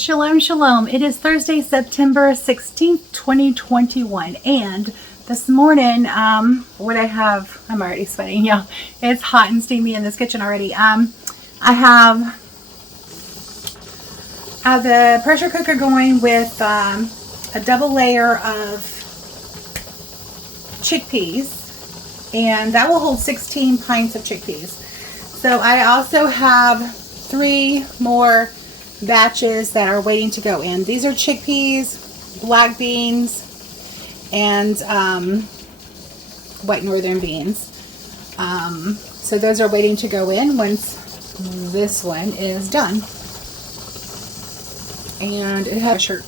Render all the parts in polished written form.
Shalom, shalom. It is Thursday, September 16th, 2021. And this morning, what I have, I'm already sweating, yeah. It's hot and steamy in this kitchen already. I have the pressure cooker going with a double layer of chickpeas. And that will hold 16 pints of chickpeas. So I also have 3 more batches that are waiting to go in. These are chickpeas, black beans, and white northern beans. So those are waiting to go in once this one is done. And it has pressure.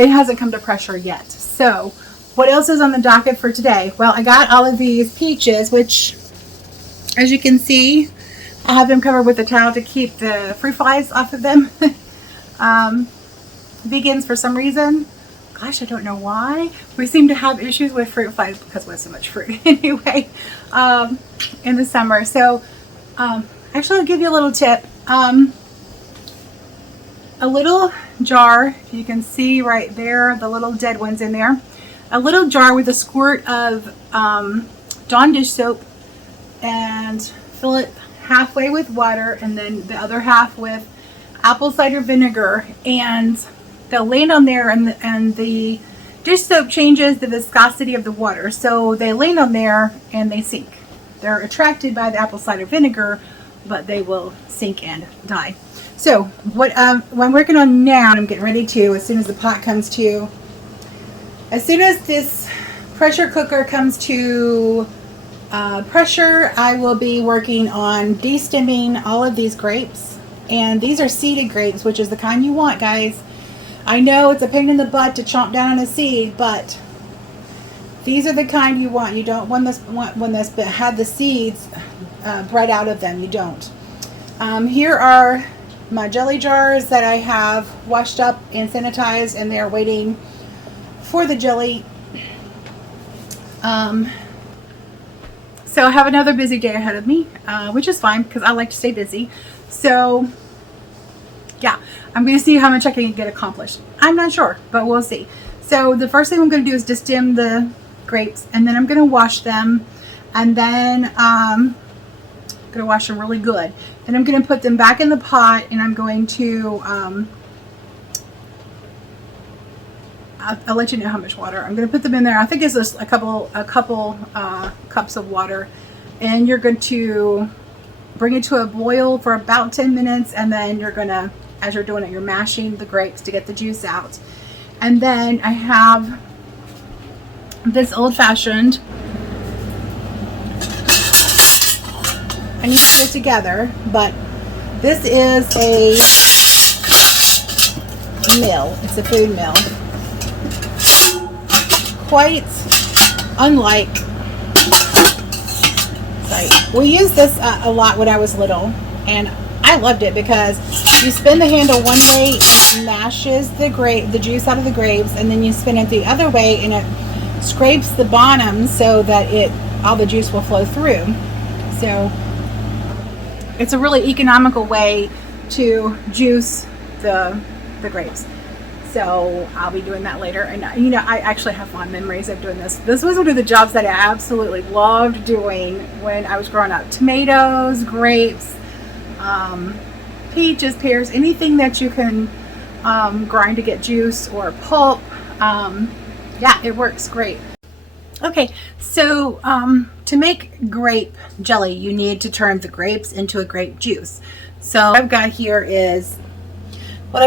It hasn't come to pressure yet. So what else is on the docket for today? Well, I got all of these peaches, which, as you can see, I have them covered with a towel to keep the fruit flies off of them. Vegans, for some reason, gosh, I don't know why, we seem to have issues with fruit flies because we have so much fruit anyway in the summer. So actually, I'll give you a little tip. A little jar, you can see right there, the little dead ones in there. A little jar with a squirt of Dawn dish soap, and fill it halfway with water and then the other half with apple cider vinegar, and they'll land on there, and the dish soap changes the viscosity of the water, so they land on there and they sink. They're attracted by the apple cider vinegar, but they will sink and die. So what I'm working on now, and I'm getting ready to, as soon as the pot comes to, as soon as this pressure cooker comes to pressure, I will be working on de-stemming all of these grapes. And these are seeded grapes, which is the kind you want, guys. I know it's a pain in the butt to chomp down on a seed, but these are the kind you want. You don't want this but have the seeds bred out of them. You don't. Here are my jelly jars that I have washed up and sanitized, and they're waiting for the jelly. So I have another busy day ahead of me, which is fine because I like to stay busy. So yeah, I'm going to see how much I can get accomplished. I'm not sure, but we'll see. So the first thing I'm going to do is destem the grapes, and then I'm going to wash them, and then I'm going to wash them really good. Then I'm going to put them back in the pot, and I'm going to I'll let you know how much water. I'm going to put them in there. I think it's just a couple cups of water, and you're going to bring it to a boil for about 10 minutes, and then you're going to, as you're doing it, you're mashing the grapes to get the juice out. And then I have this old-fashioned. I need to put it together, but this is a mill. It's a food mill. Quite unlike, we used this a lot when I was little, and I loved it because you spin the handle one way and it mashes the juice out of the grapes, and then you spin it the other way and it scrapes the bottom so that all the juice will flow through. So it's a really economical way to juice the grapes. So I'll be doing that later. And you know, I actually have fond memories of doing this. This was one of the jobs that I absolutely loved doing when I was growing up. Tomatoes, grapes, peaches, pears, anything that you can grind to get juice or pulp. Yeah, it works great. Okay, so to make grape jelly, you need to turn the grapes into a grape juice. So what I've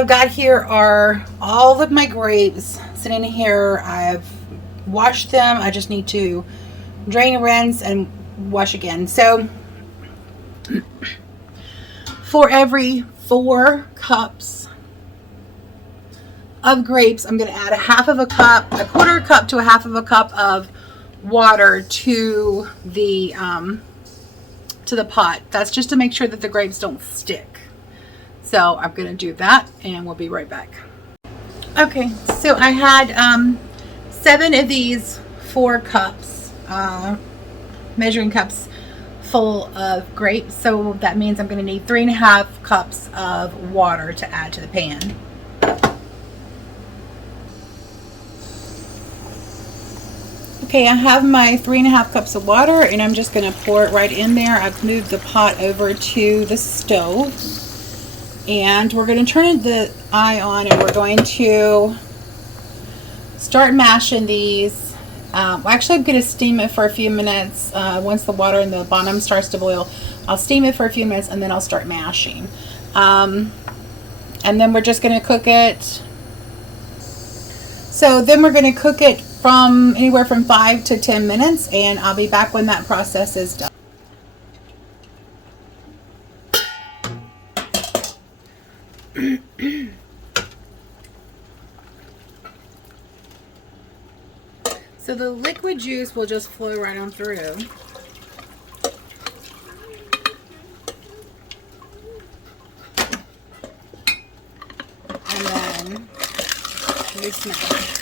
got here are all of my grapes sitting here. I've washed them. I just need to drain, rinse, and wash again. So for every 4 cups of grapes, I'm going to add a quarter cup to a half of a cup of water to the pot. That's just to make sure that the grapes don't stick. So I'm going to do that, and we'll be right back. Okay, so I had 7 of these 4 cups, measuring cups full of grapes, so that means I'm going to need 3.5 cups of water to add to the pan. Okay, I have my 3.5 cups of water, and I'm just going to pour it right in there. I've moved the pot over to the stove, and we're going to turn the eye on, and we're going to start mashing these. Actually, I'm going to steam it for a few minutes. Once the water in the bottom starts to boil, I'll steam it for a few minutes, and then I'll start mashing. And then we're just going to cook it. So then we're going to cook it from anywhere from 5 to 10 minutes, and I'll be back when that process is done. So the liquid juice will just flow right on through. And then we smash.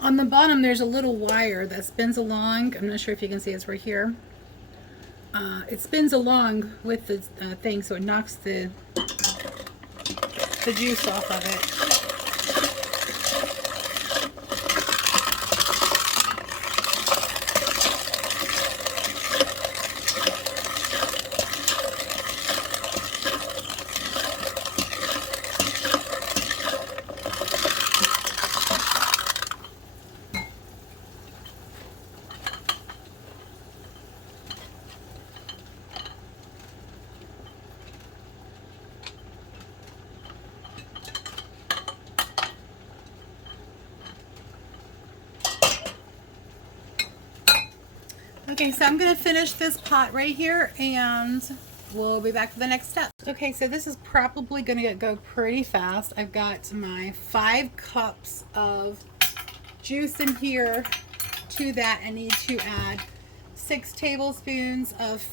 On the bottom, there's a little wire that spins along. I'm not sure if you can see it's right here. It spins along with the thing, so it knocks the juice off of it. Okay, so I'm going to finish this pot right here, and we'll be back for the next step. Okay, so this is probably going to go pretty fast. I've got my 5 cups of juice in here. To that, I need to add 6 tablespoons of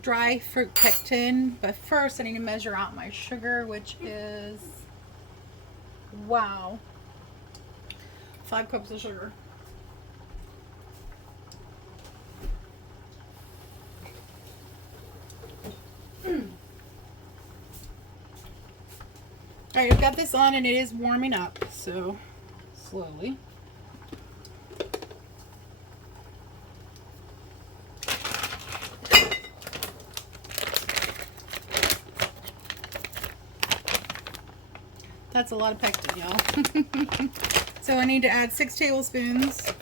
dry fruit pectin. But first, I need to measure out my sugar, which is, wow, 5 cups of sugar. Alright, I've got this on and it is warming up, so slowly. That's a lot of pectin, y'all. So I need to add 6 tablespoons.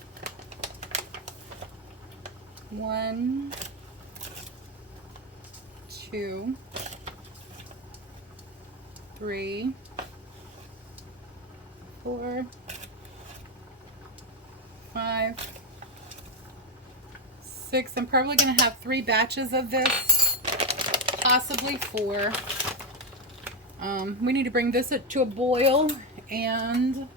1, 2, 3, 4, 5, 6. I'm probably going to have 3 batches of this, possibly 4. We need to bring this to a boil, and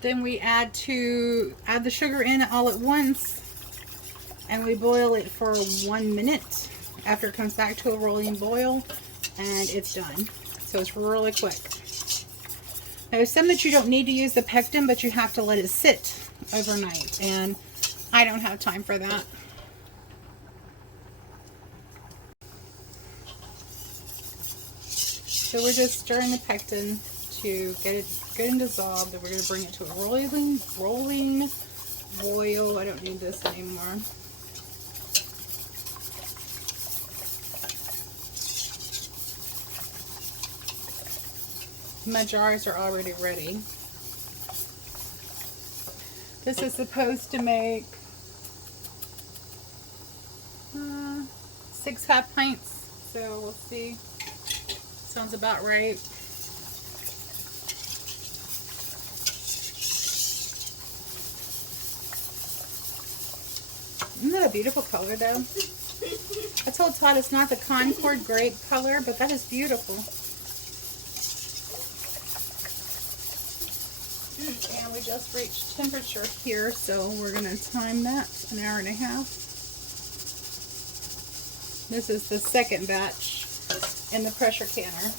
then we add the sugar in all at once, and we boil it for 1 minute. After it comes back to a rolling boil, and it's done. So it's really quick. Now, there's some that you don't need to use the pectin, but you have to let it sit overnight, and I don't have time for that. So we're just stirring the pectin to get it good and dissolved, and we're going to bring it to a rolling boil. I don't need this anymore. My jars are already ready. This is supposed to make 6 half pints, so we'll see. Sounds about right. Isn't that a beautiful color, though? I told Todd it's not the Concord grape color, but that is beautiful. And we just reached temperature here, so we're going to time that 1.5 hours. This is the second batch in the pressure canner.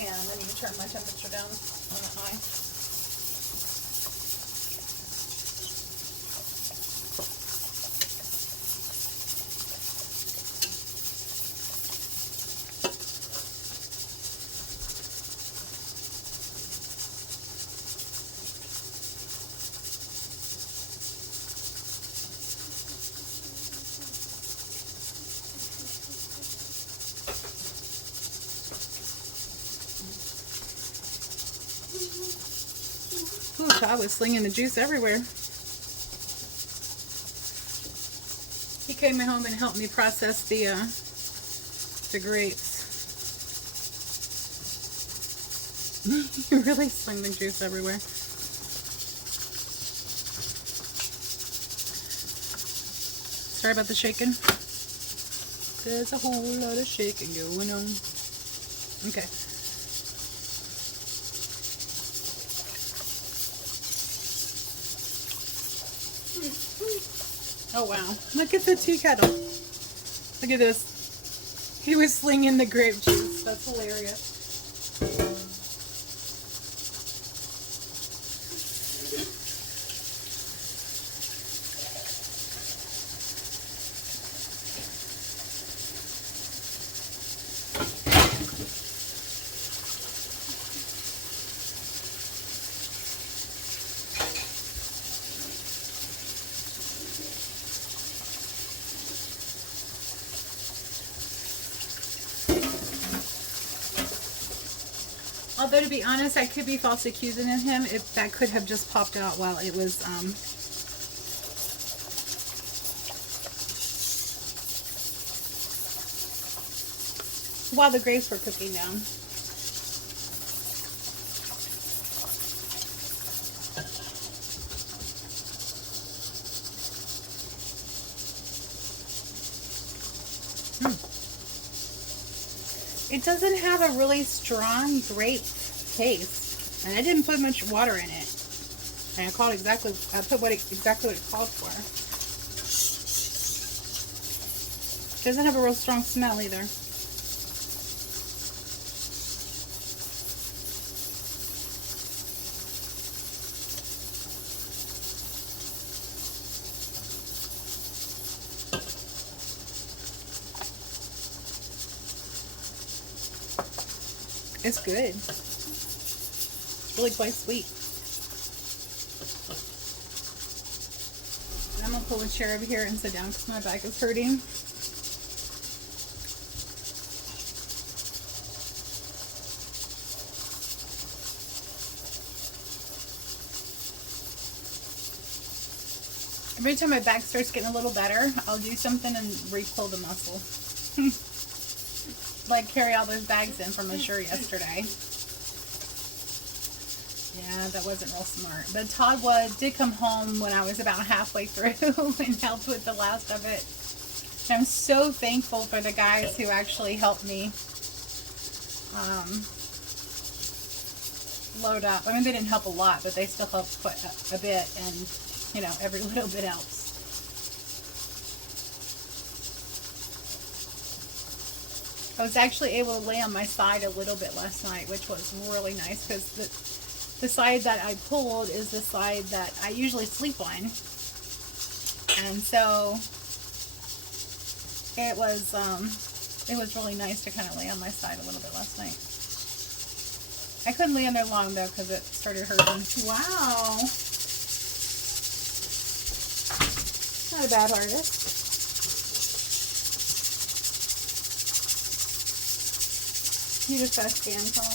And I need to turn my temperature down on the high. Ooh, Todd was slinging the juice everywhere. He came home and helped me process the grapes. He really slung the juice everywhere. Sorry about the shaking. There's a whole lot of shaking going on. Okay. Oh wow, look at the tea kettle. Look at this. He was slinging the grape juice. That's hilarious. Although, to be honest, I could be false accusing him if that could have just popped out while it was, while the grapes were cooking down. It doesn't have a really strong grape taste, and I didn't put much water in it. And I put exactly what it called for. It doesn't have a real strong smell either. It's good. It's really quite sweet. I'm going to pull a chair over here and sit down because my back is hurting. Every time my back starts getting a little better, I'll do something and re-pull the muscle. Like carry all those bags in from Azure yesterday. Yeah, that wasn't real smart. But Todd did come home when I was about halfway through and helped with the last of it. And I'm so thankful for the guys who actually helped me load up. I mean, they didn't help a lot, but they still helped quite a bit, and you know, every little bit helps. I was actually able to lay on my side a little bit last night, which was really nice because the side that I pulled is the side that I usually sleep on. And so it was really nice to kind of lay on my side a little bit last night. I couldn't lay on there long though because it started hurting. Wow. Not a bad artist. You just got a scan call.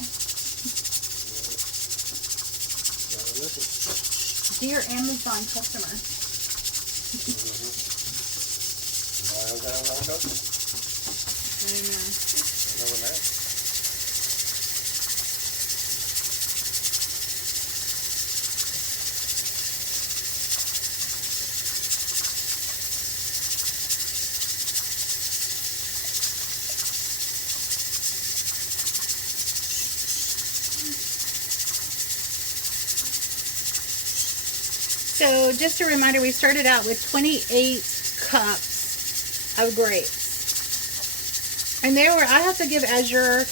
delicious. Dear Amazon customer. Well, I got a lot of customers. Never know. So just a reminder, we started out with 28 cups of grapes. And I have to give Azure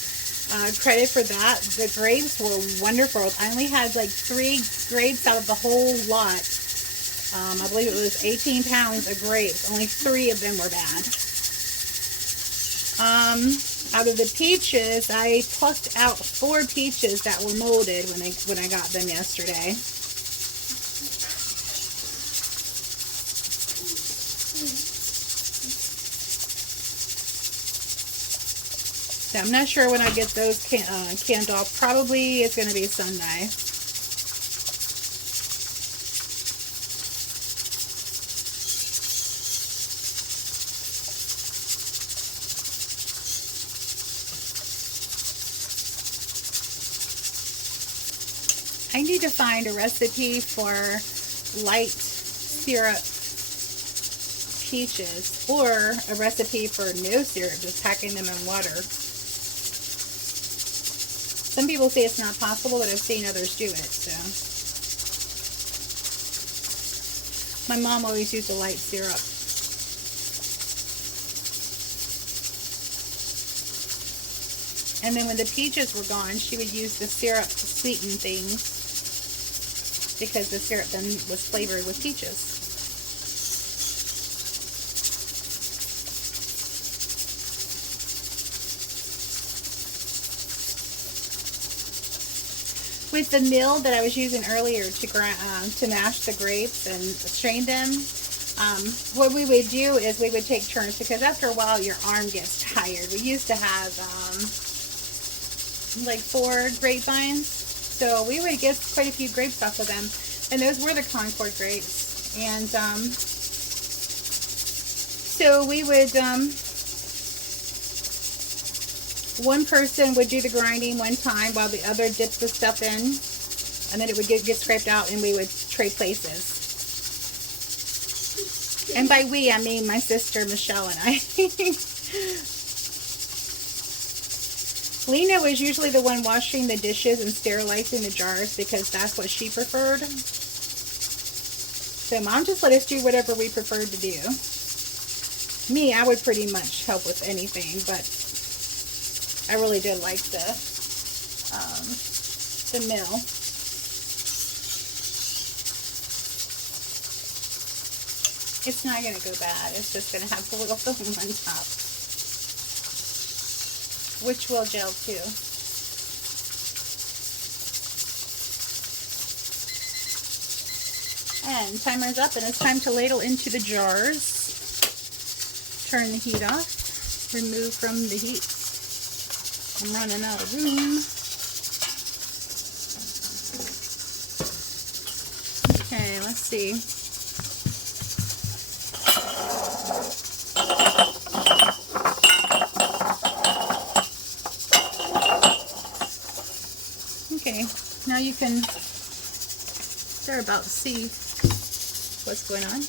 credit for that. The grapes were wonderful. I only had like 3 grapes out of the whole lot. I believe it was 18 pounds of grapes. Only 3 of them were bad. Out of the peaches, I plucked out 4 peaches that were molded when I got them yesterday. So I'm not sure when I get those canned off. Probably it's going to be Sunday. I need to find a recipe for light syrup peaches, or a recipe for no syrup, just packing them in water. Some people say it's not possible, but I've seen others do it. So my mom always used a light syrup. And then when the peaches were gone, she would use the syrup to sweeten things, because the syrup then was flavored with peaches. With the mill that I was using earlier to mash the grapes and strain them, what we would do is we would take turns, because after a while your arm gets tired. We used to have like 4 grapevines, so we would get quite a few grapes off of them, and those were the Concord grapes. And so we would, one person would do the grinding one time while the other dipped the stuff in, and then it would get scraped out, and we would trade places. And by we, I mean my sister Michelle and I. Lena was usually the one washing the dishes and sterilizing the jars, because that's what she preferred. So Mom just let us do whatever we preferred to do. Me, I would pretty much help with anything, but I really did like the mill. It's not going to go bad. It's just going to have a little foam on top, which will gel too. And timer's up, and it's time to ladle into the jars. Turn the heat off. Remove from the heat. I'm running out of room. Okay, let's see. Okay, now you can thereabouts see what's going on.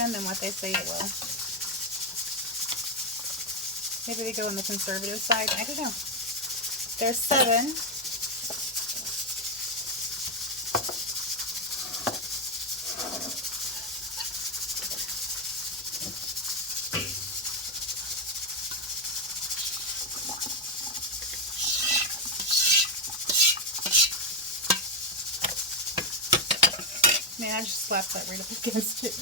And then what they say it will. Maybe they go on the conservative side. I don't know. There's 7. Man, I just slapped that right up against it.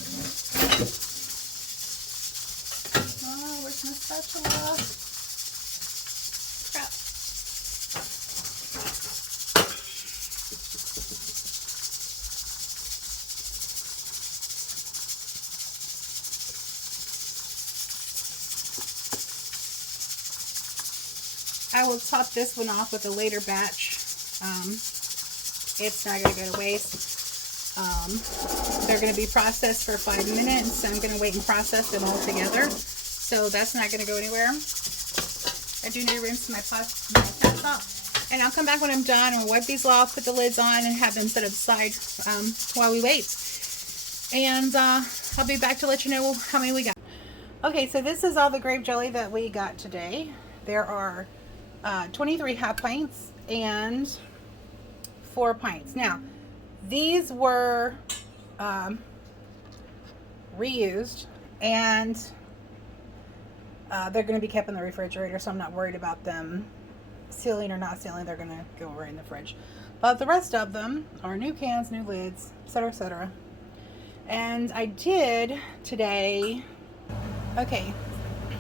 Oh, where's my spatula? Crap. I will top this one off with a later batch. It's not going to go to waste. They're going to be processed for 5 minutes, so I'm going to wait and process them all together. So that's not going to go anywhere. I do need to rinse my pots off. And I'll come back when I'm done and wipe these off, put the lids on, and have them set aside while we wait. And I'll be back to let you know how many we got. Okay, so this is all the grape jelly that we got today. There are 23 half pints and 4 pints. Now, these were reused, and they're going to be kept in the refrigerator, so I'm not worried about them sealing or not sealing. They're going to go right in the fridge. But the rest of them are new cans, new lids, etc., etc. And I did today, okay,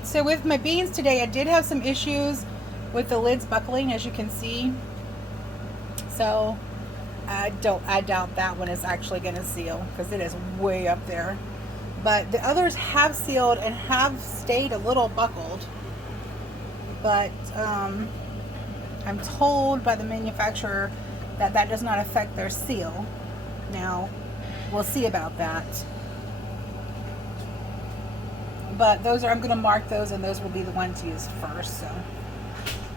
so with my beans today, I did have some issues with the lids buckling, as you can see. So I doubt that one is actually going to seal, because it is way up there. But the others have sealed and have stayed a little buckled. But I'm told by the manufacturer that that does not affect their seal. Now, we'll see about that. But those are, I'm going to mark those, and those will be the ones used first. So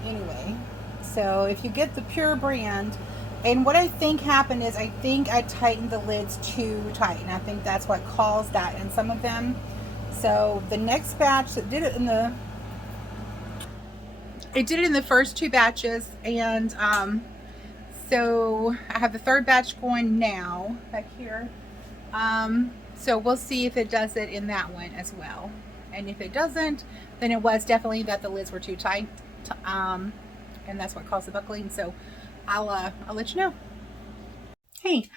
anyway, so if you get the pure brand, and what I think happened is I think I tightened the lids too tight, and I think that's what caused that in some of them. So the next batch that did it in the, I did it in the first 2 batches, and so I have the 3rd batch going now back here. So we'll see if it does it in that one as well. And if it doesn't, then it was definitely that the lids were too tight, and that's what caused the buckling. So I'll let you know. Hey,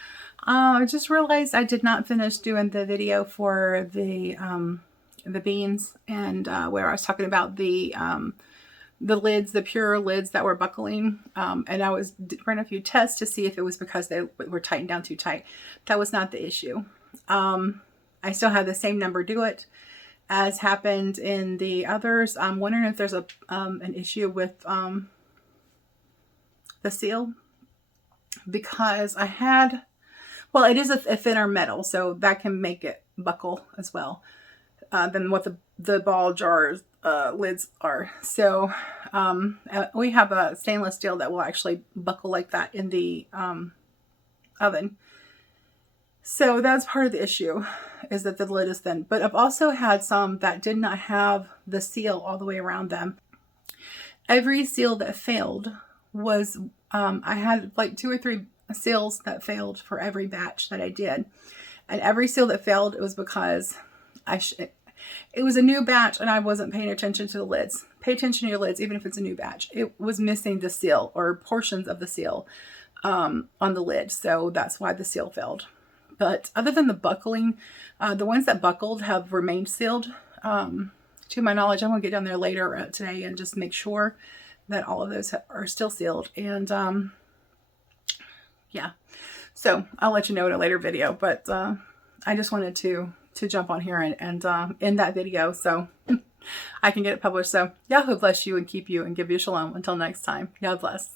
I just realized I did not finish doing the video for the beans, and where I was talking about the lids, the pure lids that were buckling, and I was running a few tests to see if it was because they were tightened down too tight. That was not the issue. I still have the same number do it as happened in the others. I'm wondering if there's an issue with the seal, because I had, well, it is a thinner metal, so that can make it buckle as well than what the ball jars lids are. So we have a stainless steel that will actually buckle like that in the oven. So that's part of the issue, is that the lid is thin. But I've also had some that did not have the seal all the way around them. Every seal that failed was, I had like 2 or 3 seals that failed for every batch that I did. And every seal that failed, it was because it was a new batch and I wasn't paying attention to the lids. Pay attention to your lids, even if it's a new batch. It was missing the seal or portions of the seal on the lid. So that's why the seal failed. But other than the buckling, the ones that buckled have remained sealed. To my knowledge, I'm going to get down there later today and just make sure that all of those are still sealed. And yeah, so I'll let you know in a later video. But I just wanted to jump on here and end that video so I can get it published. So Yahuah bless you and keep you and give you shalom. Until next time, God bless.